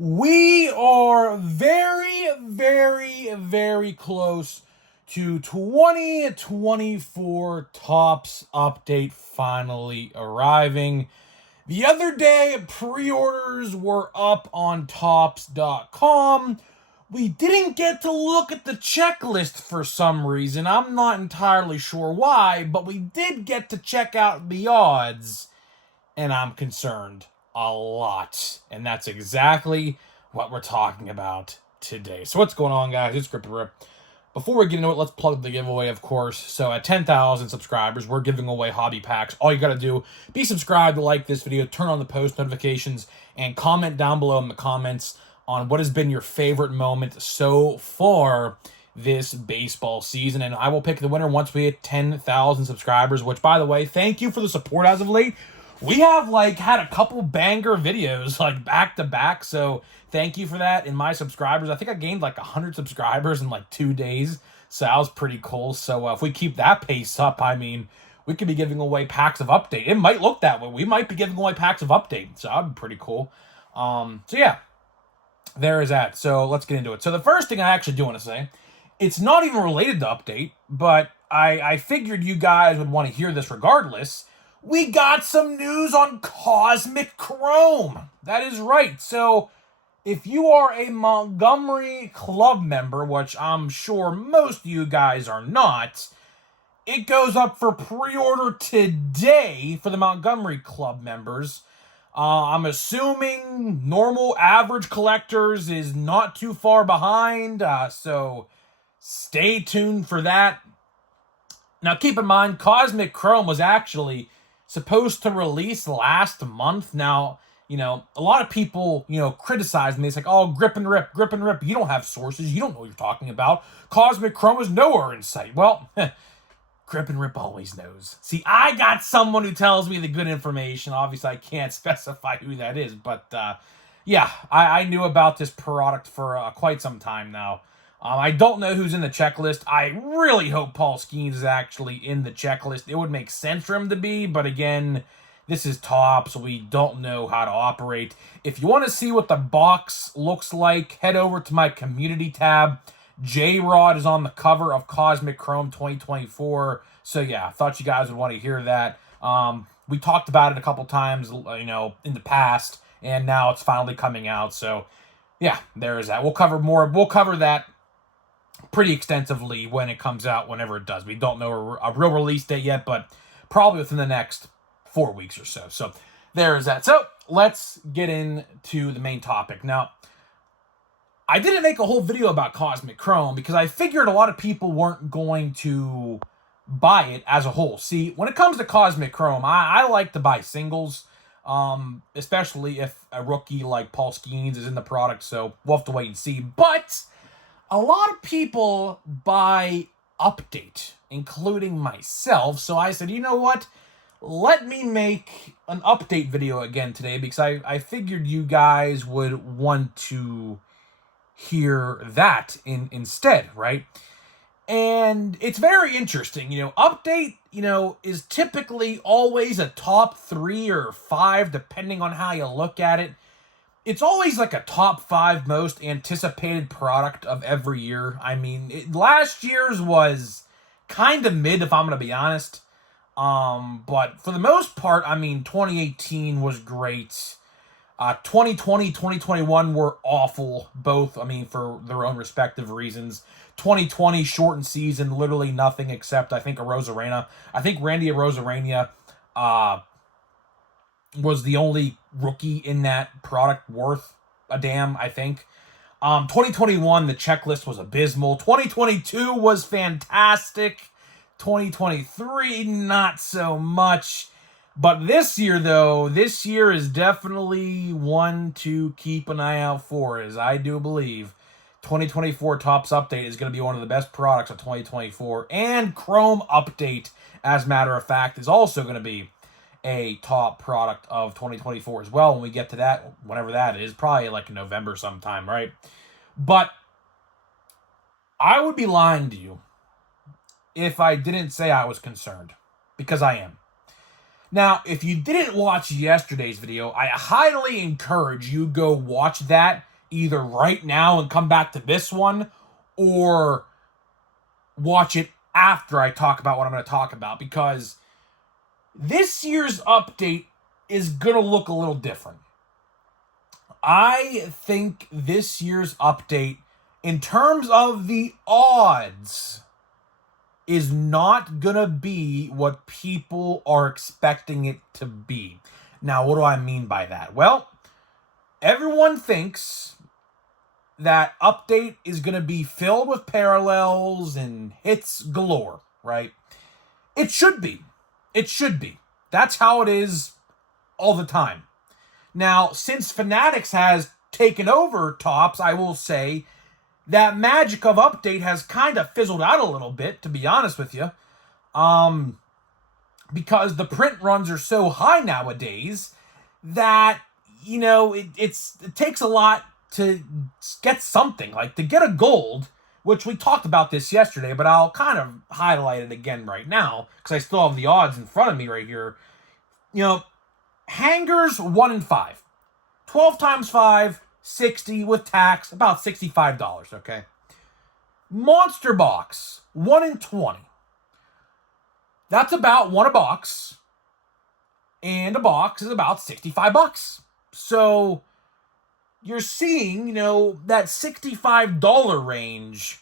We are very, very, very close to 2024 Topps update finally arriving. The other day, pre-orders were up on Topps.com. We didn't get to look at the checklist for some reason. I'm not entirely sure why, but we did get to check out the odds, and I'm concerned a lot. And that's exactly what we're talking about today. So what's going on, guys? It's Grippin' Rip. Before we get into it, let's plug the giveaway, of course. So at 10,000 subscribers, we're giving away hobby packs. All you got to do, be subscribed, like this video, turn on the post notifications, and comment down below in the comments on what has been your favorite moment so far this baseball season. And I will pick the winner once we hit 10,000 subscribers, which, by the way, thank you for the support as of late. We have had a couple banger videos back to back, so thank you for that. And my subscribers, I think I gained 100 subscribers in 2 days, so that was pretty cool. So if we keep that pace up, I mean, we could be giving away packs of update. It might look that way. We might be giving away packs of update, so that'd be pretty cool. So yeah, there is that. So let's get into it. So the first thing I actually do want to say, it's not even related to update, but I figured you guys would want to hear this regardless. We got some news on Cosmic Chrome. That is right. So if you are a Montgomery Club member, which I'm sure most of you guys are not, it goes up for pre-order today for the Montgomery Club members. I'm assuming normal average collectors is not too far behind, so stay tuned for that. Now keep in mind, Cosmic Chrome was actually supposed to release last month. Now, a lot of people, criticize me. It's like, oh, Grip and Rip. You don't have sources. You don't know what you're talking about. Cosmic Chrome is nowhere in sight. Well, Grip and Rip always knows. See, I got someone who tells me the good information. Obviously, I can't specify who that is, but yeah, I knew about this product for quite some time now. I don't know who's in the checklist. I really hope Paul Skeens is actually in the checklist. It would make sense for him to be, but again, this is Topps, so we don't know how to operate. If you want to see what the box looks like, head over to my community tab. J-Rod is on the cover of Cosmic Chrome 2024. So yeah, I thought you guys would want to hear that. We talked about it a couple times, in the past, and now it's finally coming out. So yeah, there is that. We'll cover more. We'll cover that pretty extensively when it comes out, whenever it does. We don't know a real release date yet, but probably within the next 4 weeks or so. So there is that. So let's get into the main topic. Now, I didn't make a whole video about Cosmic Chrome because I figured a lot of people weren't going to buy it as a whole. See, when it comes to Cosmic Chrome, I like to buy singles, especially if a rookie like Paul Skeens is in the product, so we'll have to wait and see. But a lot of people buy update, including myself, so I said, you know what? Let me make an update video again today because I figured you guys would want to hear that instead, right? And it's very interesting. Update, is typically always a top 3 or 5, depending on how you look at it. It's always a top 5 most anticipated product of every year. I mean, last year's was kind of mid, if I'm going to be honest. But for the most part, I mean, 2018 was great. 2020, 2021 were awful, both, for their own respective reasons. 2020, shortened season, literally nothing except, I think, Arozarena. I think Randy Arozarena was the only rookie in that product worth a damn, I think. 2021, the checklist was abysmal. 2022 was fantastic. 2023, not so much. But this year, though, this year is definitely one to keep an eye out for, as I do believe 2024 Topps Update is going to be one of the best products of 2024. And Chrome Update, as a matter of fact, is also going to be a top product of 2024 as well when we get to that, whenever that is, probably in November sometime, right? But I would be lying to you if I didn't say I was concerned, because I am. Now, if you didn't watch yesterday's video, I highly encourage you go watch that either right now and come back to this one, or watch it after I talk about what I'm going to talk about, because this year's update is going to look a little different. I think this year's update, in terms of the odds, is not going to be what people are expecting it to be. Now, what do I mean by that? Well, everyone thinks that update is going to be filled with parallels and hits galore, right? It should be. It should be. That's how it is all the time. Now, since Fanatics has taken over Topps, I will say that magic of update has kind of fizzled out a little bit, to be honest with you. Because the print runs are so high nowadays that, it takes a lot to get something. Like, to get a gold, which we talked about this yesterday, but I'll kind of highlight it again right now, because I still have the odds in front of me right here. Hangers 1 in 5. 12 times 5, 60 with tax, about $65, okay? Monster box, 1 in 20. That's about one a box. And a box is about $65. So you're seeing, that $65 range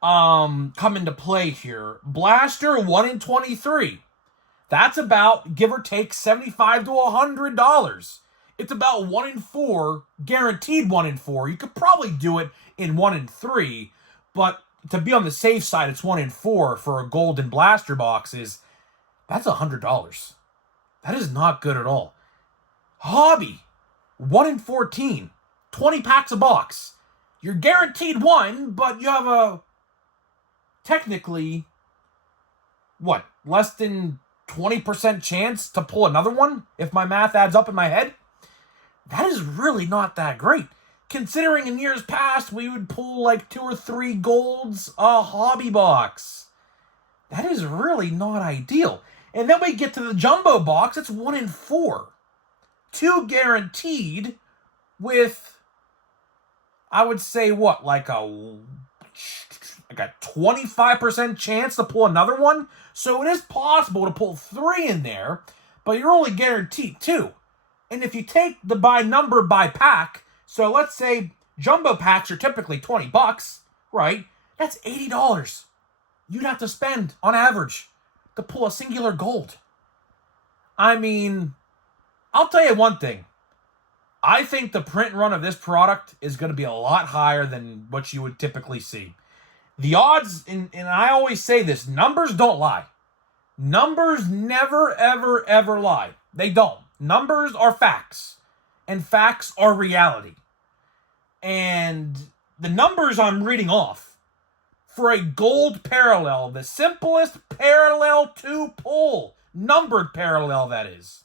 come into play here. Blaster, 1 in 23. That's about, give or take, $75 to $100. It's about 1 in 4, guaranteed 1 in 4. You could probably do it in 1 in 3, but to be on the safe side, it's 1 in 4 for a golden blaster box. That's $100. That is not good at all. Hobby, 1 in 14, 20 packs a box. You're guaranteed 1, but you have technically, less than 20% chance to pull another one, if my math adds up in my head? That is really not that great. Considering in years past, we would pull like 2 or 3 golds a hobby box. That is really not ideal. And then we get to the jumbo box, it's 1 in 4. 2 guaranteed with, I would say, like a 25% chance to pull another one. So it is possible to pull 3 in there, but you're only guaranteed 2. And if you take the by number by pack, so let's say jumbo packs are typically $20, right? That's $80 you'd have to spend on average to pull a singular gold. I mean, I'll tell you one thing. I think the print run of this product is going to be a lot higher than what you would typically see. The odds, and I always say this, numbers don't lie. Numbers never, ever, ever lie. They don't. Numbers are facts, and facts are reality. And the numbers I'm reading off for a gold parallel, the simplest parallel to pull, numbered parallel that is,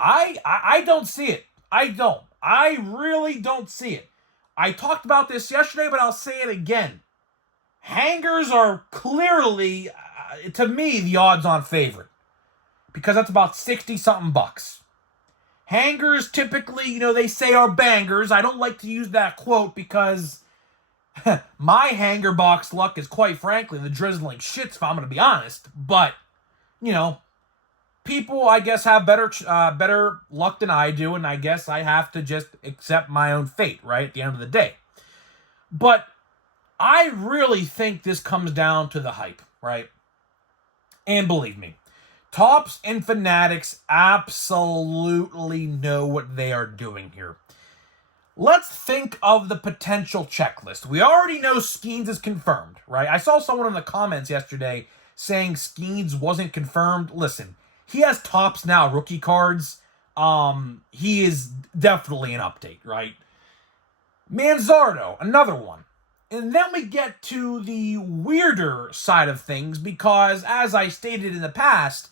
I don't see it. I don't. I really don't see it. I talked about this yesterday, but I'll say it again. Hangers are clearly, to me, the odds-on favorite, because that's about 60-something bucks. Hangers typically, they say are bangers. I don't like to use that quote because my hanger box luck is, quite frankly, the drizzling shits, if I'm going to be honest. But, people, I guess, have better luck than I do, and I guess I have to just accept my own fate, right, at the end of the day. But I really think this comes down to the hype, right? And believe me, Topps and Fanatics absolutely know what they are doing here. Let's think of the potential checklist. We already know Skeens is confirmed, right? I saw someone in the comments yesterday saying Skeens wasn't confirmed. Listen, he has Topps now rookie cards. He is definitely an update, right? Manzardo, another one. And then we get to the weirder side of things because, as I stated in the past,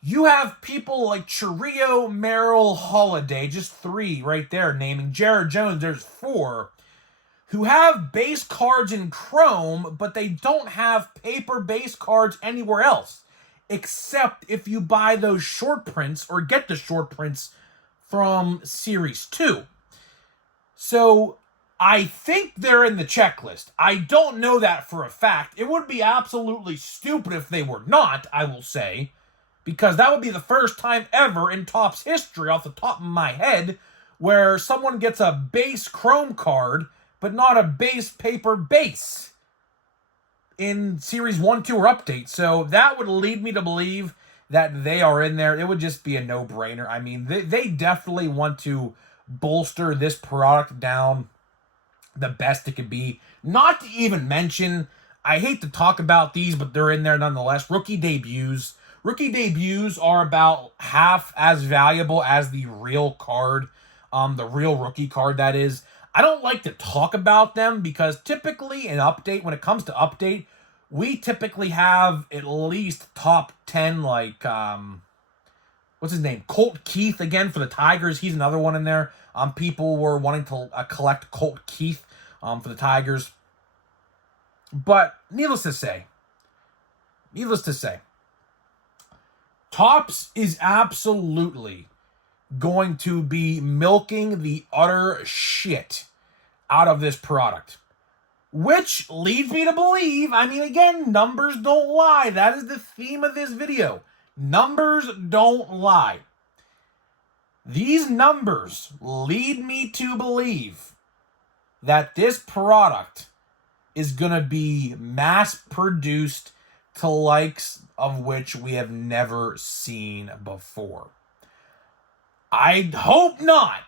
you have people like Chiriot, Merrill, Holiday, just 3 right there naming. Jared Jones, there's 4, who have base cards in Chrome, but they don't have paper base cards anywhere else, except if you buy those short prints or get the short prints from Series 2. So I think they're in the checklist. I don't know that for a fact. It would be absolutely stupid if they were not, I will say, because that would be the first time ever in Topps history, off the top of my head, where someone gets a base Chrome card, but not a base paper base in Series 1, 2, or Update. So that would lead me to believe that they are in there. It would just be a no-brainer. I mean, they definitely want to bolster this product down the best it could be. Not to even mention, I hate to talk about these, but they're in there nonetheless. Rookie debuts. Rookie debuts are about half as valuable as the real card, the real rookie card, that is. I don't like to talk about them because typically in Update, when it comes to Update, we typically have at least top 10, like, what's his name? Colt Keith, again, for the Tigers. He's another one in there. People were wanting to collect Colt Keith for the Tigers. But needless to say, Topps is absolutely going to be milking the utter shit out of this product. Which leads me to believe, I mean, again, numbers don't lie. That is the theme of this video. Numbers don't lie. These numbers lead me to believe that this product is going to be mass-produced to likes of which we have never seen before. I hope not.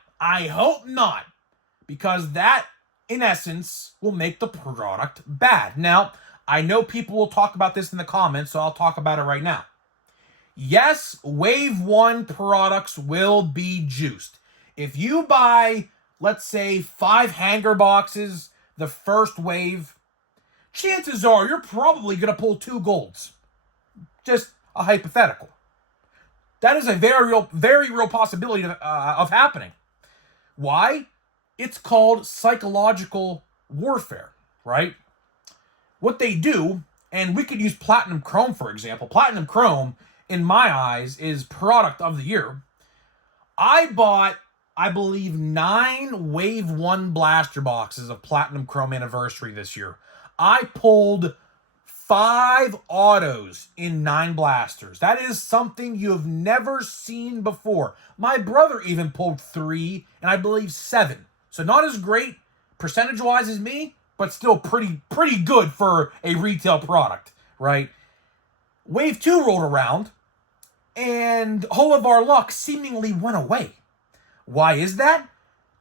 Because that, in essence, will make the product bad. Now, I know people will talk about this in the comments, so I'll talk about it right now. Yes, Wave 1 products will be juiced. If you buy, let's say, 5 hanger boxes, the first wave, chances are you're probably going to pull 2 golds. Just a hypothetical. That is a very real possibility of happening. Why? It's called psychological warfare, right? What they do, and we could use Platinum Chrome, for example. Platinum Chrome, in my eyes, is product of the year. I bought, I believe, 9 Wave 1 blaster boxes of Platinum Chrome Anniversary this year. I pulled 5 autos in 9 blasters. That is something you have never seen before. My brother even pulled 3, and I believe 7. So not as great percentage-wise as me, but still pretty good for a retail product, right? Wave 2 rolled around, and all of our luck seemingly went away. Why is that?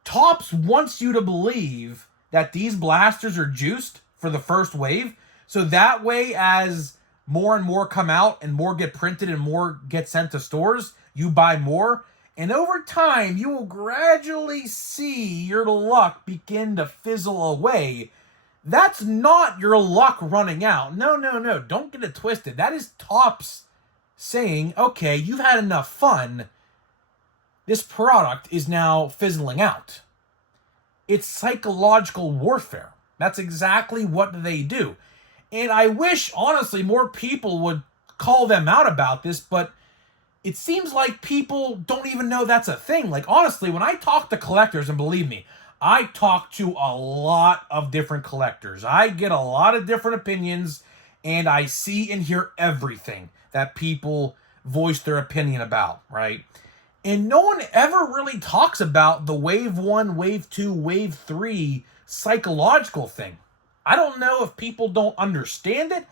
Topps wants you to believe that these blasters are juiced for the first wave, so that way as more and more come out and more get printed and more get sent to stores, you buy more. And over time, you will gradually see your luck begin to fizzle away. That's not your luck running out. No. Don't get it twisted. That is Topps saying, okay, you've had enough fun. This product is now fizzling out. It's psychological warfare. That's exactly what they do. And I wish, honestly, more people would call them out about this, but it seems like people don't even know that's a thing. Like, honestly, when I talk to collectors, and believe me, I talk to a lot of different collectors. I get a lot of different opinions, and I see and hear everything that people voice their opinion about, right? And no one ever really talks about the Wave 1, Wave 2, Wave 3 psychological thing. I don't know if people don't understand it.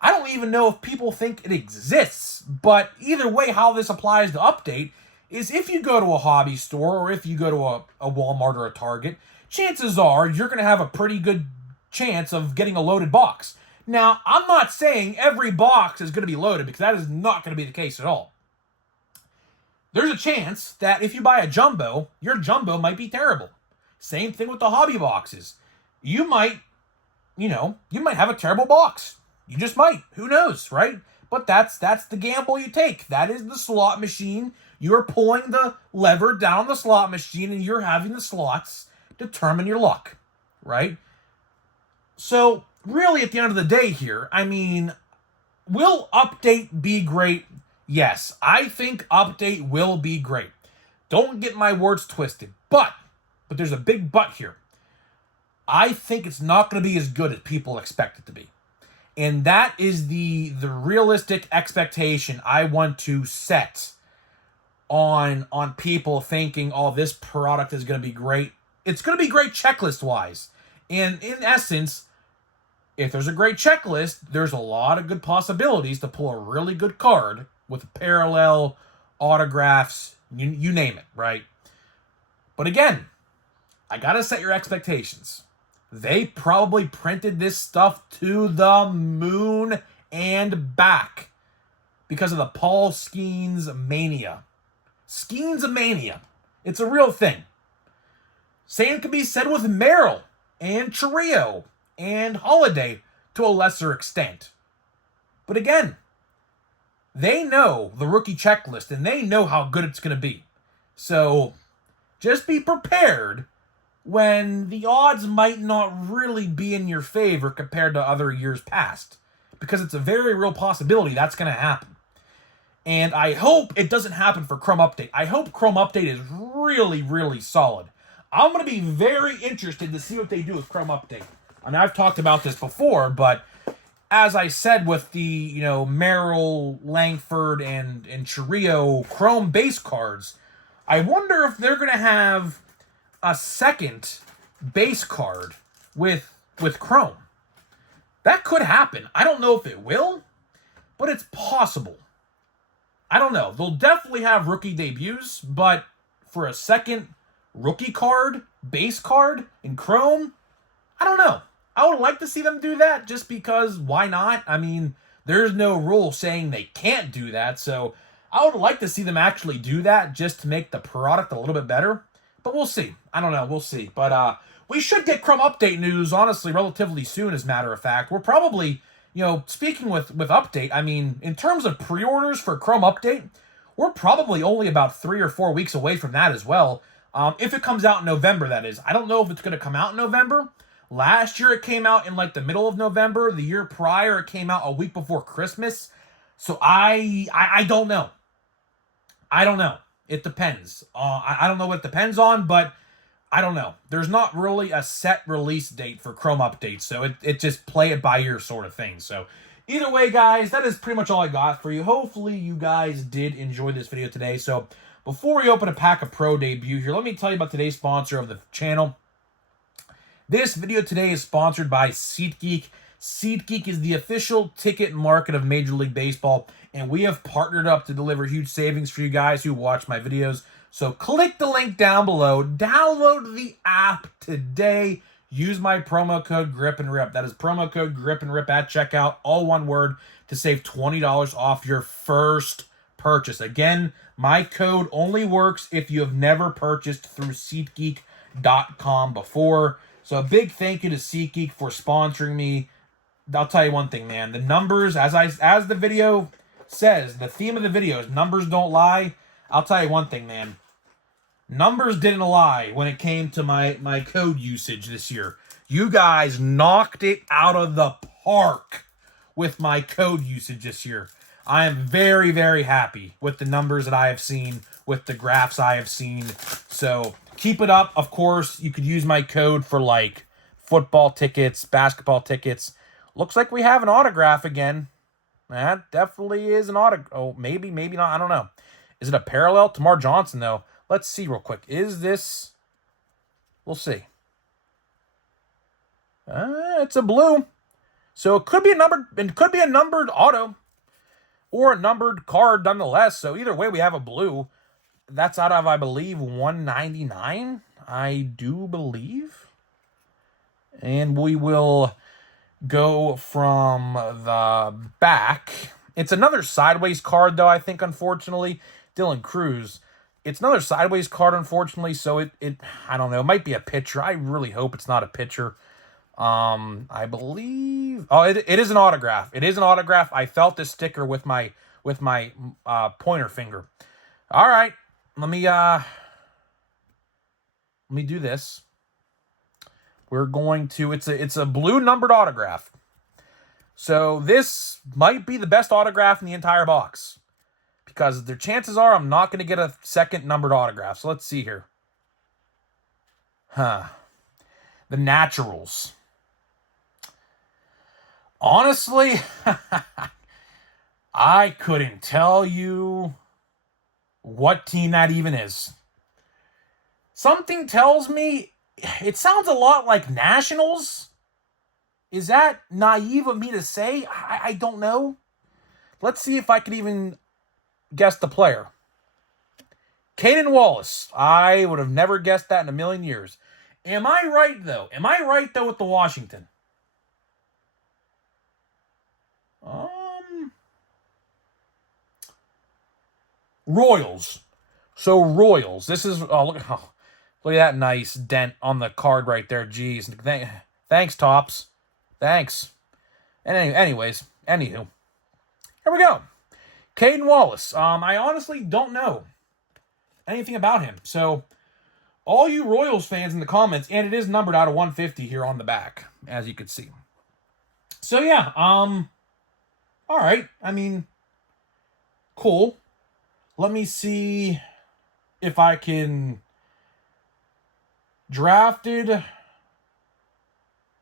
I don't even know if people think it exists. But either way, how this applies to Update is if you go to a hobby store or if you go to a Walmart or a Target, chances are you're going to have a pretty good chance of getting a loaded box. Now, I'm not saying every box is going to be loaded because that is not going to be the case at all. There's a chance that if you buy a jumbo, your jumbo might be terrible. Same thing with the hobby boxes. You might have a terrible box. You just might. Who knows, right? But that's the gamble you take. That is the slot machine. You're pulling the lever down the slot machine and you're having the slots determine your luck, right? So, really, at the end of the day here, I mean, will Update be great? Yes, I think Update will be great. Don't get my words twisted. But But there's a big but here. I think it's not going to be as good as people expect it to be. And that is the realistic expectation I want to set on people thinking, oh, this product is going to be great. It's going to be great checklist-wise. And in essence, if there's a great checklist, there's a lot of good possibilities to pull a really good card with parallel, autographs, you name it, right? But again, I got to set your expectations. They probably printed this stuff to the moon and back because of the Paul Skeens mania. Skeens mania. It's a real thing. Same can be said with Merrill and Chourio and Holiday to a lesser extent. But again, they know the rookie checklist and they know how good it's going to be. So just be prepared when the odds might not really be in your favor compared to other years past. Because it's a very real possibility that's going to happen. And I hope it doesn't happen for Chrome Update. I hope Chrome Update is really, really solid. I'm going to be very interested to see what they do with Chrome Update. I mean, I've talked about this before, but as I said with the, Merrill, Langford, and Chourio Chrome base cards, I wonder if they're going to have a second base card with Chrome. That could happen. I don't know if it will, but it's possible. I don't know. They'll definitely have rookie debuts, but for a second rookie card, base card in Chrome, I don't know. I would like to see them do that just because why not? I mean, there's no rule saying they can't do that, so I would like to see them actually do that just to make the product a little bit better. But we'll see. I don't know. We'll see. But we should get Chrome Update news, honestly, relatively soon, as a matter of fact. We're probably, speaking with Update, I mean, in terms of pre-orders for Chrome Update, we're probably only about 3 or 4 weeks away from that as well. If it comes out in November, that is. I don't know if it's going to come out in November. Last year, it came out in, the middle of November. The year prior, it came out a week before Christmas. So I don't know. I don't know. It depends. I don't know what it depends on, but I don't know. There's not really a set release date for Chrome Updates, so it just play it by ear sort of thing. So either way, guys, that is pretty much all I got for you. Hopefully you guys did enjoy this video today. So before we open a pack of Pro Debut here, let me tell you about today's sponsor of the channel. This video today is sponsored by SeatGeek. SeatGeek is the official ticket market of Major League Baseball, and we have partnered up to deliver huge savings for you guys who watch my videos. So click the link down below, download the app today, use my promo code GRIPANDRIP. That is promo code GRIPANDRIP at checkout, all one word, to save $20 off your first purchase. Again, my code only works if you have never purchased through SeatGeek.com before. So a big thank you to SeatGeek for sponsoring me. I'll tell you one thing, man. The numbers, as the video says, the theme of the video is numbers don't lie. I'll tell you one thing, man. Numbers didn't lie when it came to my code usage this year. You guys knocked it out of the park with my code usage this year. I am very, very happy with the numbers that I have seen, with the graphs I have seen. So keep it up. Of course, you could use my code for football tickets, basketball tickets. Looks like we have an autograph again. That definitely is an autograph. Oh, maybe not. I don't know. Is it a parallel? Tamar Johnson, though. Let's see real quick. Is this... We'll see. It's a blue. So it could be a numbered auto. Or a numbered card nonetheless. So either way, we have a blue. That's out of, I believe, 199. I do believe. And we will go from the back. It's another sideways card, though, I think, unfortunately. Dylan Cruz. It's another sideways card, unfortunately, so it I don't know. It might be a pitcher. I really hope it's not a pitcher. I believe... Oh, it is an autograph. It is an autograph. I felt this sticker with my pointer finger. All right. Let me do this. We're going to... It's a blue numbered autograph. So this might be the best autograph in the entire box. Because the chances are I'm not going to get a second numbered autograph. So let's see here. Huh. The Naturals. Honestly, I couldn't tell you what team that even is. Something tells me it sounds a lot like Nationals. Is that naive of me to say? I don't know. Let's see if I could even guess the player. Caden Wallace. I would have never guessed that in a million years. Am I right, though? Am I right, though, with the Washington? Royals. So Royals. This is look at that nice dent on the card right there. Jeez. Thanks, Tops. Thanks. And anyways, anywho, here we go. Caden Wallace. I honestly don't know anything about him. So all you Royals fans in the comments, and it is numbered out of 150 here on the back, as you can see. So yeah, all right. I mean, cool. Let me see if I can drafted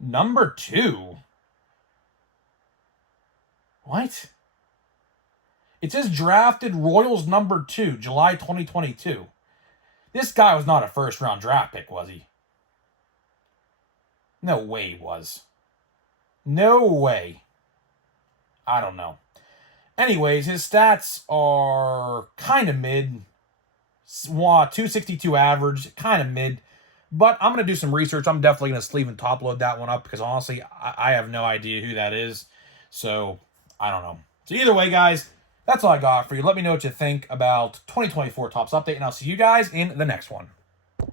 number 2. What? It says drafted Royals number 2, July 2022. This guy was not a first round draft pick, was he? No way he was. No way. I don't know. Anyways, his stats are kind of mid. 262 average, kind of mid. But I'm going to do some research. I'm definitely going to sleeve and top load that one up because honestly, I have no idea who that is. So, I don't know. So either way, guys, that's all I got for you. Let me know what you think about 2024 Topps Update, and I'll see you guys in the next one.